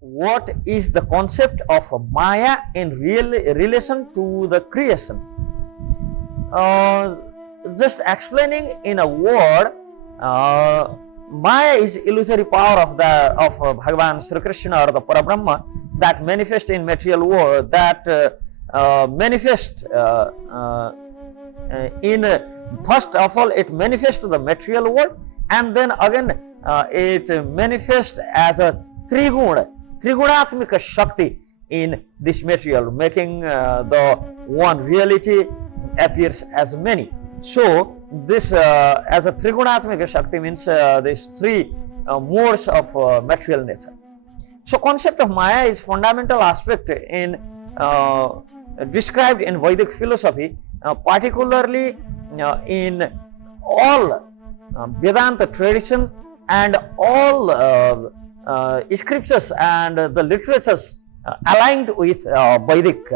what is the concept of Maya in relation to the creation. Just explaining in a word, Maya is illusory power of Bhagavan Sri Krishna or the Parabrahma that manifest in material world, that manifest in first of all it manifests the material world, and then again it manifests as a Trigunatmika Shakti in this material, making the one reality appears as many. So this as a Trigunatmika Shakti means these three modes of material nature. So concept of Maya is fundamental aspect in described in Vedic philosophy, particularly in all Vedanta tradition and all scriptures and the literatures aligned with Vedic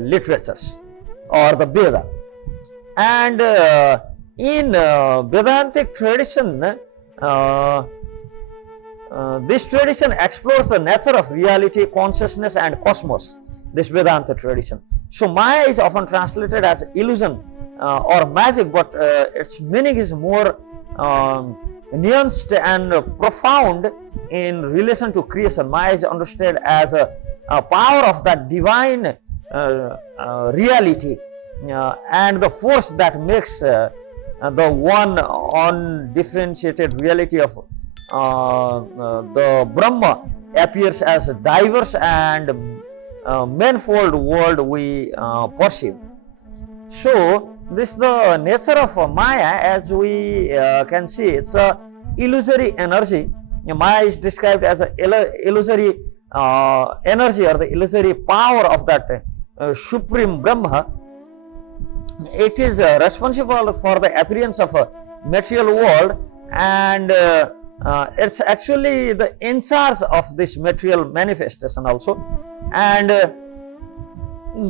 literatures or the Veda. And in Vedantic tradition, this tradition explores the nature of reality, consciousness and cosmos, this Vedanta tradition. So Maya is often translated as illusion or magic, but its meaning is more nuanced and profound in relation to creation. Maya is understood as a power of that divine reality and the force that makes the one undifferentiated reality of the Brahma appears as a diverse and manifold world we perceive. So this the nature of Maya, as we can see, it's a illusory energy. Maya is described as a illusory energy or the illusory power of that supreme Brahma. It is responsible for the appearance of a material world, and it's actually the in charge of this material manifestation also. And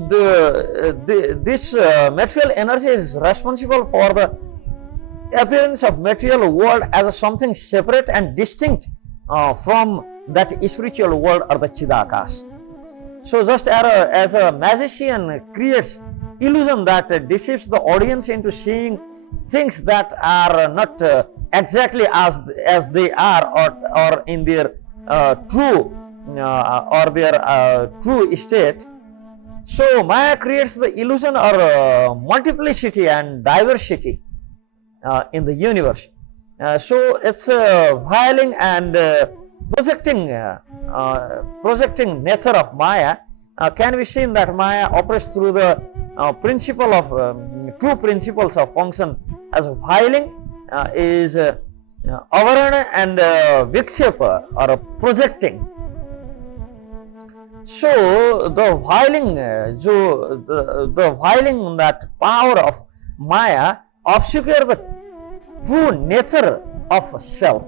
this material energy is responsible for the appearance of material world as something separate and distinct from that spiritual world or the Chidakas. So just as a magician creates illusion that deceives the audience into seeing things that are not exactly as they are or in their true state. So Maya creates the illusion or multiplicity and diversity in the universe. So it's veiling and projecting nature of Maya can be seen that Maya operates through the principle of two principles of function, as veiling is avarana and vikshepa or projecting. So the veiling, the veiling, that power of Maya obscure the true nature of self,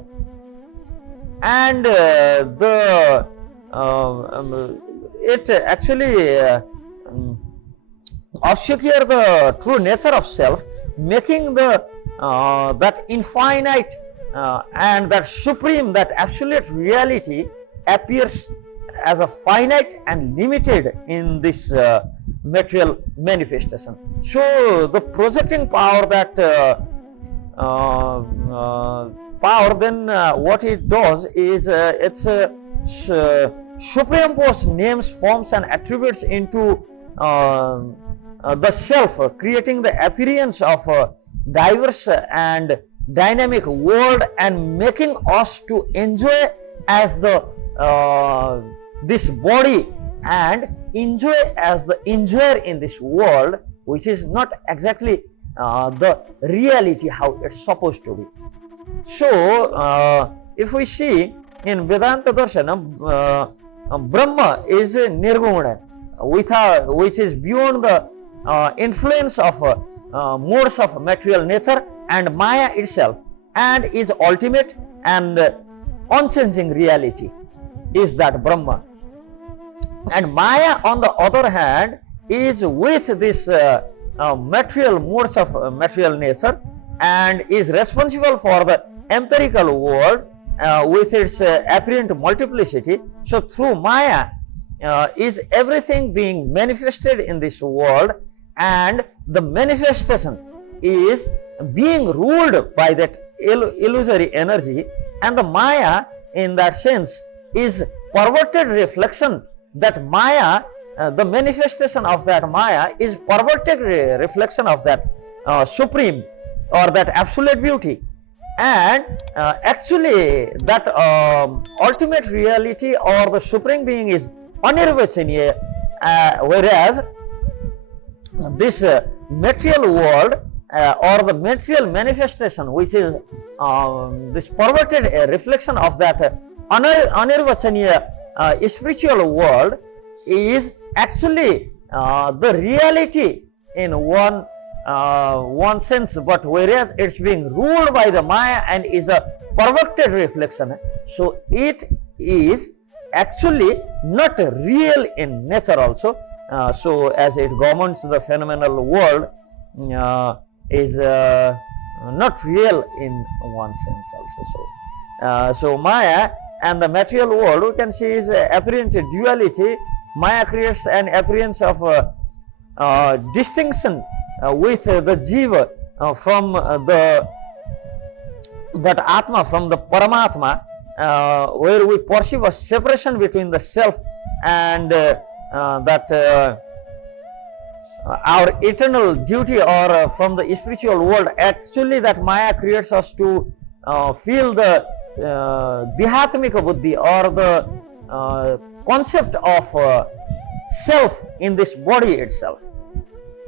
and it actually obscure the true nature of self, making the that infinite and that supreme, that absolute reality appears as a finite and limited in this material manifestation. So the projecting power, that power, then what it does is it's superimpose names, forms and attributes into the self, creating the appearance of a diverse and dynamic world and making us to enjoy as the this body and enjoy as the enjoyer in this world, which is not exactly the reality how it's supposed to be. So if we see in Vedanta Darshana, Brahma is Nirguna, which is beyond the influence of modes of material nature and Maya itself, and is ultimate and unchanging reality, is that Brahma. And Maya, on the other hand, is with this material modes of material nature and is responsible for the empirical world with its apparent multiplicity. So through Maya is everything being manifested in this world, and the manifestation is being ruled by that illusory energy, and the Maya in that sense is perverted reflection. That Maya, the manifestation of that Maya is perverted reflection of that supreme or that absolute beauty, and actually that ultimate reality or the supreme being is anirvachaniya, whereas this material world or the material manifestation, which is this perverted reflection of that anirvachaniya spiritual world, is actually the reality in one sense, but whereas it's being ruled by the Maya and is a perverted reflection, so it is actually not real in nature also. So as it governs the phenomenal world, is not real in one sense also. So Maya and the material world, we can see, is apparent duality. Maya creates an appearance of distinction with the jiva from that Atma, from the Paramatma, where we perceive a separation between the self and that our eternal duty, or from the spiritual world. Actually that Maya creates us to feel the Dihatmika Buddhi, or the concept of self in this body itself.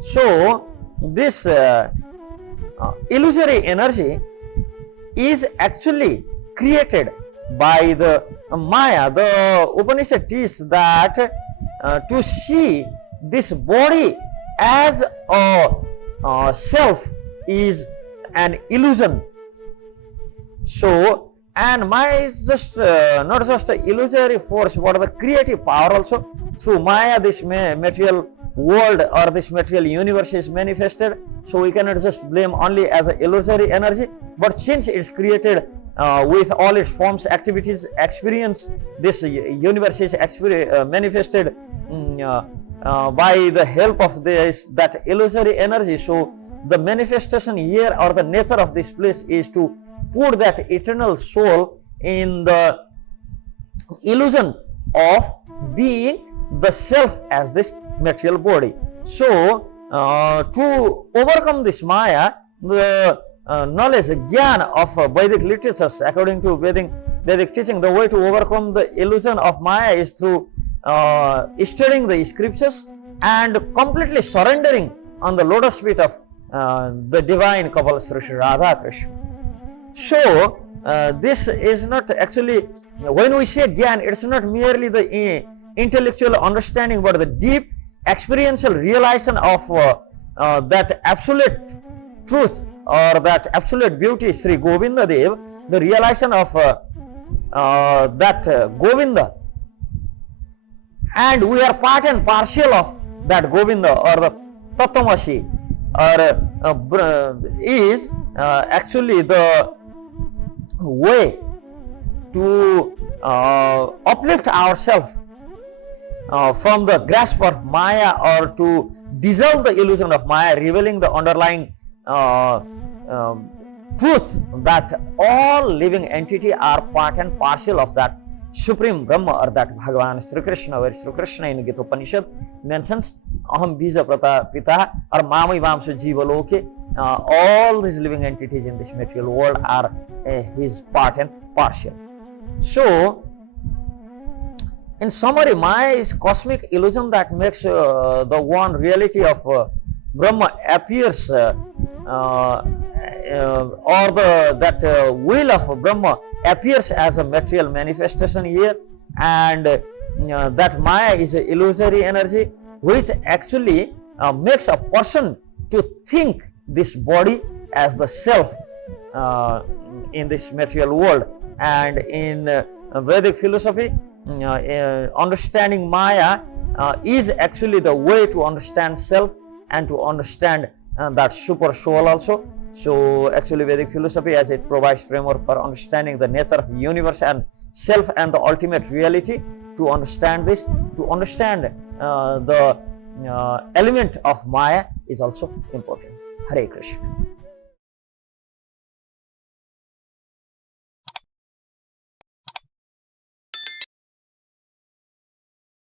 So this illusory energy is actually created by the Maya. The Upanishad teaches that to see this body as a self is an illusion. So, and Maya is just not just an illusory force, but the creative power also. Through Maya, this material world or this material universe is manifested. So we cannot just blame only as an illusory energy, but since it's created with all its forms, activities, experience, this universe is manifested by the help of that illusory energy. So the manifestation here, or the nature of this place, is to put that eternal soul in the illusion of being the self as this material body. So to overcome this Maya, the knowledge, gyan of Vedic literatures, according to Vedic teaching, the way to overcome the illusion of Maya is through studying the scriptures and completely surrendering on the lotus feet of the divine couple Sri Radha Krishna. So this is not actually, when we say Gyan, it's not merely the intellectual understanding, but the deep experiential realization of that absolute truth or that absolute beauty, Sri Govinda Dev, the realization of that Govinda, and we are part and parcel of that Govinda, or the Tattvamasi, or is actually the way to uplift ourselves from the grasp of Maya, or to dissolve the illusion of Maya, revealing the underlying truth that all living entity are part and parcel of that Supreme Brahma, or that Bhagavan Sri Krishna, where Sri Krishna in Gita Upanishad mentions Aham Bija Pita or Mami Vamsu Jiva Loke. All these living entities in this material world are his part and parcel. So, in summary, Maya is cosmic illusion that makes the one reality of Brahma appears, or that will of Brahma appears as a material manifestation here, and that Maya is an illusory energy which actually makes a person to think this body as the self in this material world. And in Vedic philosophy, understanding Maya is actually the way to understand self and to understand that super soul also. So actually Vedic philosophy, as it provides framework for understanding the nature of universe and self and the ultimate reality, to understand this, to understand the element of Maya is also important. Hare Krishna.